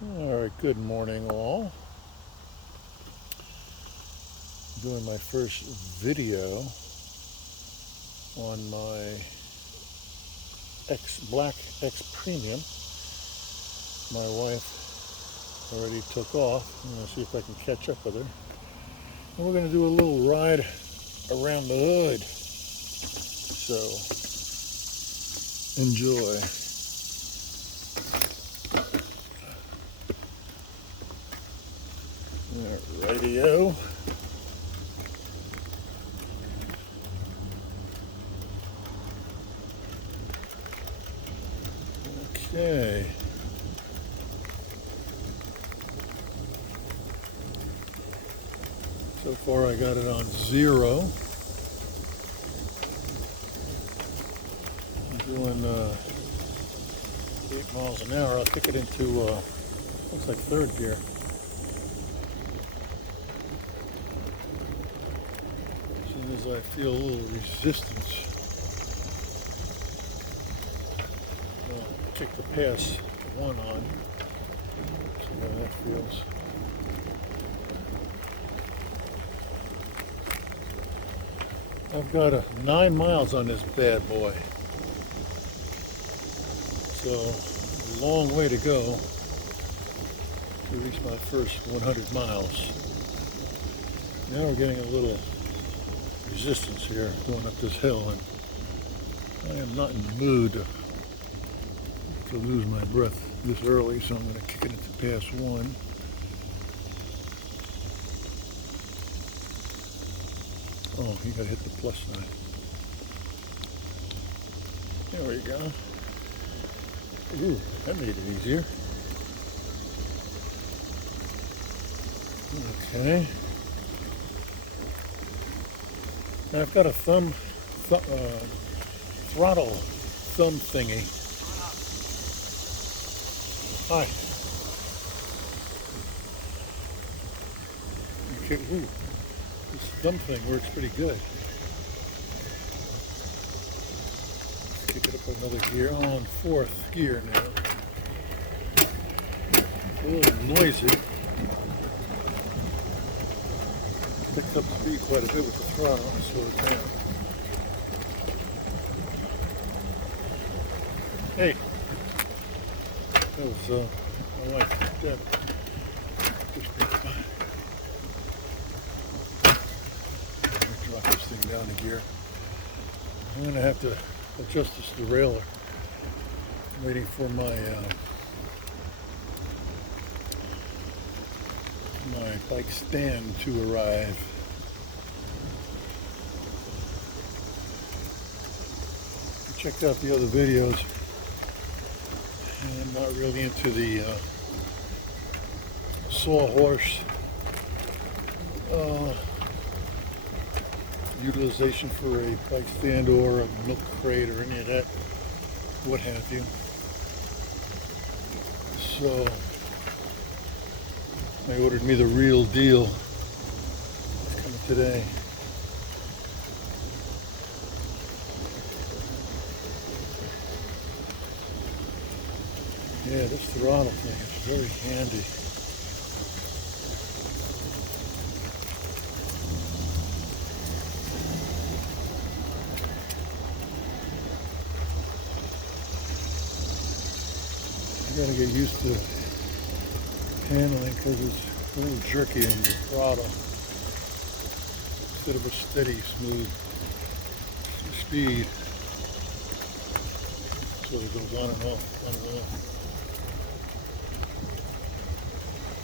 Alright, good morning all. Doing my first video on my black xPremium. My wife already took off. I'm going to see if I can catch up with her. And we're going to do a little ride around the hood. So, enjoy. Radio. Okay. So far I got it on 0. I'm doing 8 miles an hour. I'll kick it into looks like 3rd gear. As soon as I feel a little resistance, I'll kick the pass 1 on. See how that feels. I've got 9 miles on this bad boy. So, a long way to go to reach my first 100 miles. Now we're getting a little resistance here going up this hill, and I am not in the mood to lose my breath this early, so I'm going to kick it into pass 1. Oh, you got to hit the plus sign. There we go. Ooh, that made it easier. Okay. Now I've got a throttle thumb thingy. Hi. Okay. Ooh, this thumb thing works pretty good. Kick it up another gear. I'm on 4th gear now. It's a little noisy. Picked up speed quite a bit with the throttle. I'll slow it down. Hey, that was my wife. Deb. Drop this thing down a gear. I'm gonna have to adjust this derailleur. I'm waiting for my bike stand to arrive. I checked out the other videos, and I'm not really into the sawhorse utilization for a bike stand or a milk crate or any of that, what have you. So I ordered me the real deal. It's coming today. Yeah, this throttle thing is very handy. You gotta get used to handling because it's a little jerky in the throttle instead of a steady, smooth speed. So it goes on and off, on and off.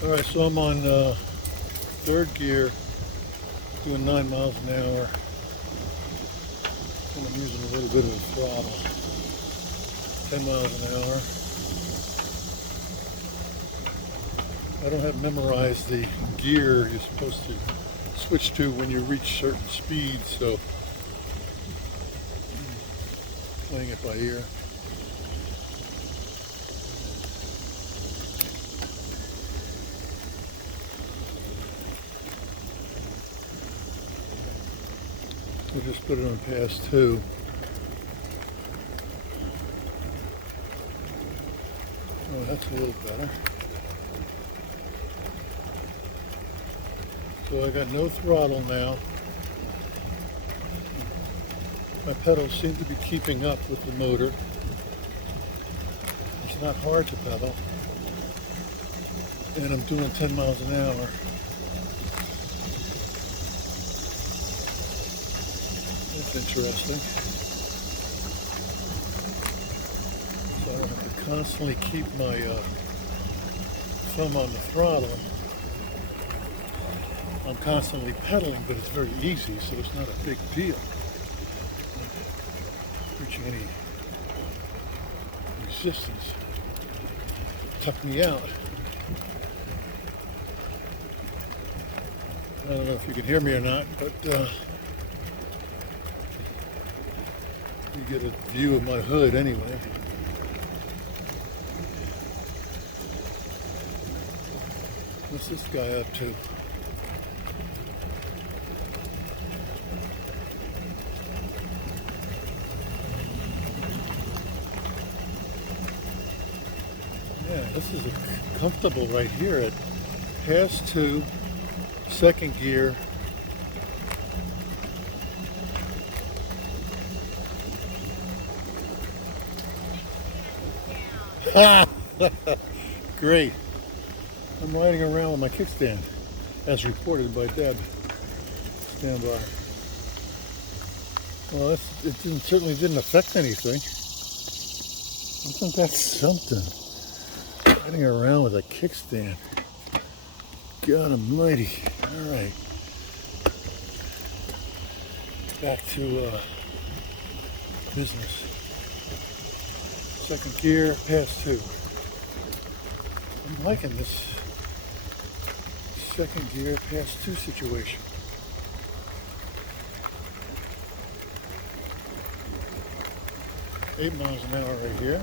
Alright, so I'm on 3rd gear, doing 9 miles an hour, and I'm using a little bit of the throttle, 10 miles an hour. I don't have memorized the gear you're supposed to switch to when you reach certain speeds, so I'm playing it by ear. So just put it on pass 2. Oh, that's a little better. So I got no throttle now. My pedals seem to be keeping up with the motor. It's not hard to pedal. And I'm doing 10 miles an hour. That's interesting. So I don't have to constantly keep my thumb on the throttle. I'm constantly pedaling, but it's very easy, so it's not a big deal. Reaching any resistance. Tuck me out. I don't know if you can hear me or not, but you get a view of my hood anyway. What's this guy up to? Yeah, this is comfortable right here at pass 2, second gear. Great. I'm riding around with my kickstand, as reported by Deb. Stand by. Well, it certainly didn't affect anything. Isn't that something? Riding around with a kickstand. God almighty. All right. Back to business. Second gear, pass 2. I'm liking this second gear, pass 2 situation. $8 miles an hour right here.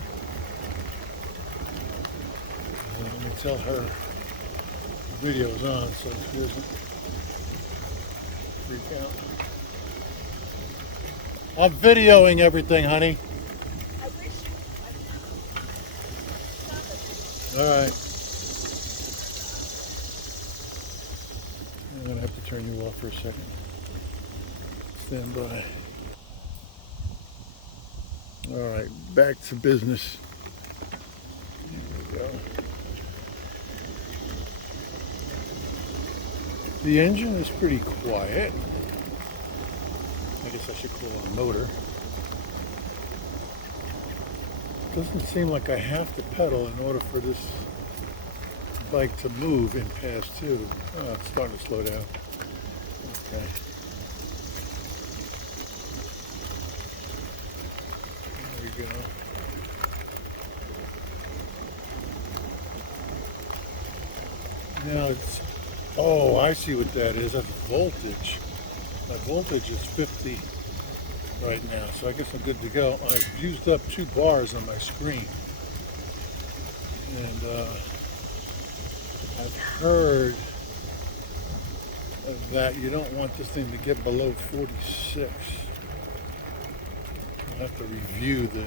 And let me tell her the video is on, so she doesn't freak out. I'm videoing everything, honey. I wish. All right. I'm going to have to turn you off for a second. Stand by. All right, back to business. There we go. The engine is pretty quiet. I guess I should cool on the motor. Doesn't seem like I have to pedal in order for this bike to move in pass 2. Oh, it's starting to slow down. Okay. There we go. Now it's, oh, I see what that is. That's voltage. My voltage is 50 right now, so I guess I'm good to go. I've used up 2 bars on my screen. And I've heard that you don't want this thing to get below 46. I'll have to review the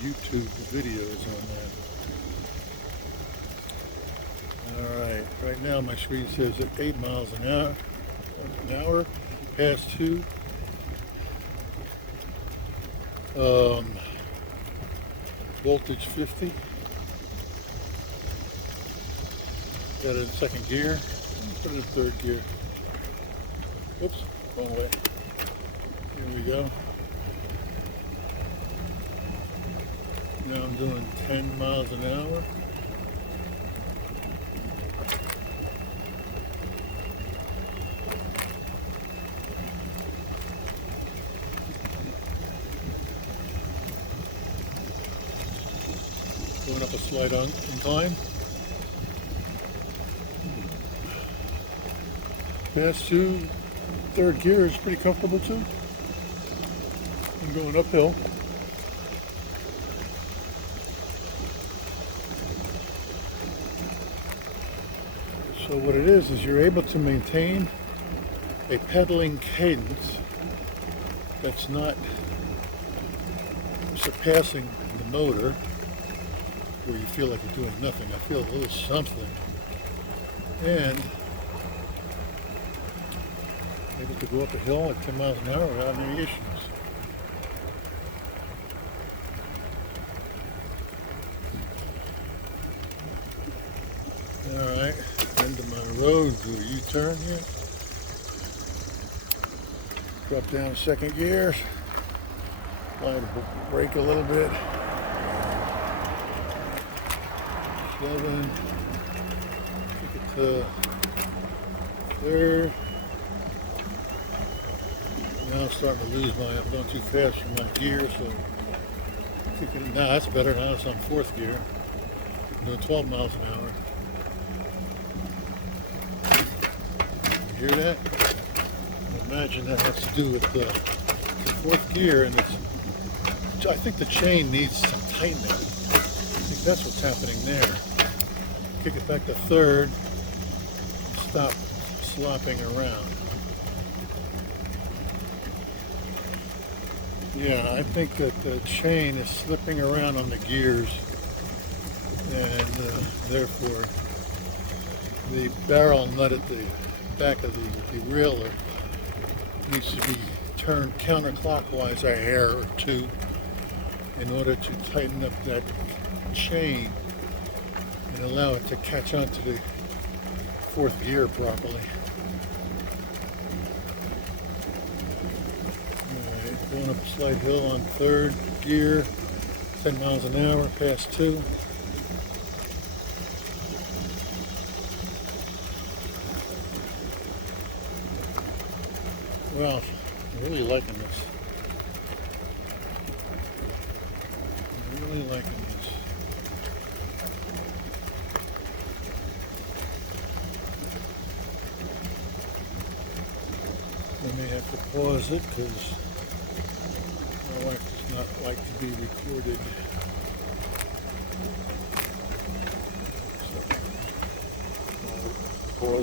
YouTube videos on that. Alright, right now my screen says at 8 miles an hour, pass 2. Voltage 50. Got it in second gear. Put it in third gear. Oops, wrong way. Here we go. Now I'm doing 10 miles an hour. Going up a slight incline. Pass 2, third gear is pretty comfortable too. I'm going uphill. So what it is you're able to maintain a pedaling cadence that's not surpassing the motor. where you feel like you're doing nothing. I feel a little something. And able to go up a hill at 10 miles an hour without any issues. Alright, end of my road, do a U-turn here. Drop down second gear. Slide the brake a little bit. 7. Take it to third. Now I'm starting to lose I'm going too fast for my gear, so now that's better. Now it's on fourth gear. I'm doing 12 miles an hour. You hear that? I imagine that has to do with the fourth gear, and I think the chain needs some tightening. I think that's what's happening there. Kick it back to third. Stop slopping around. Yeah, I think that the chain is slipping around on the gears, and therefore the barrel nut at the back of the derailleur needs to be turned counterclockwise a hair or two in order to tighten up that chain and allow it to catch onto the fourth gear properly. Alright, going up a slight hill on third gear, 10 miles an hour, past 2. Well, I'm really liking this. I'm really liking this. I may have to pause it because my wife does not like to be recorded.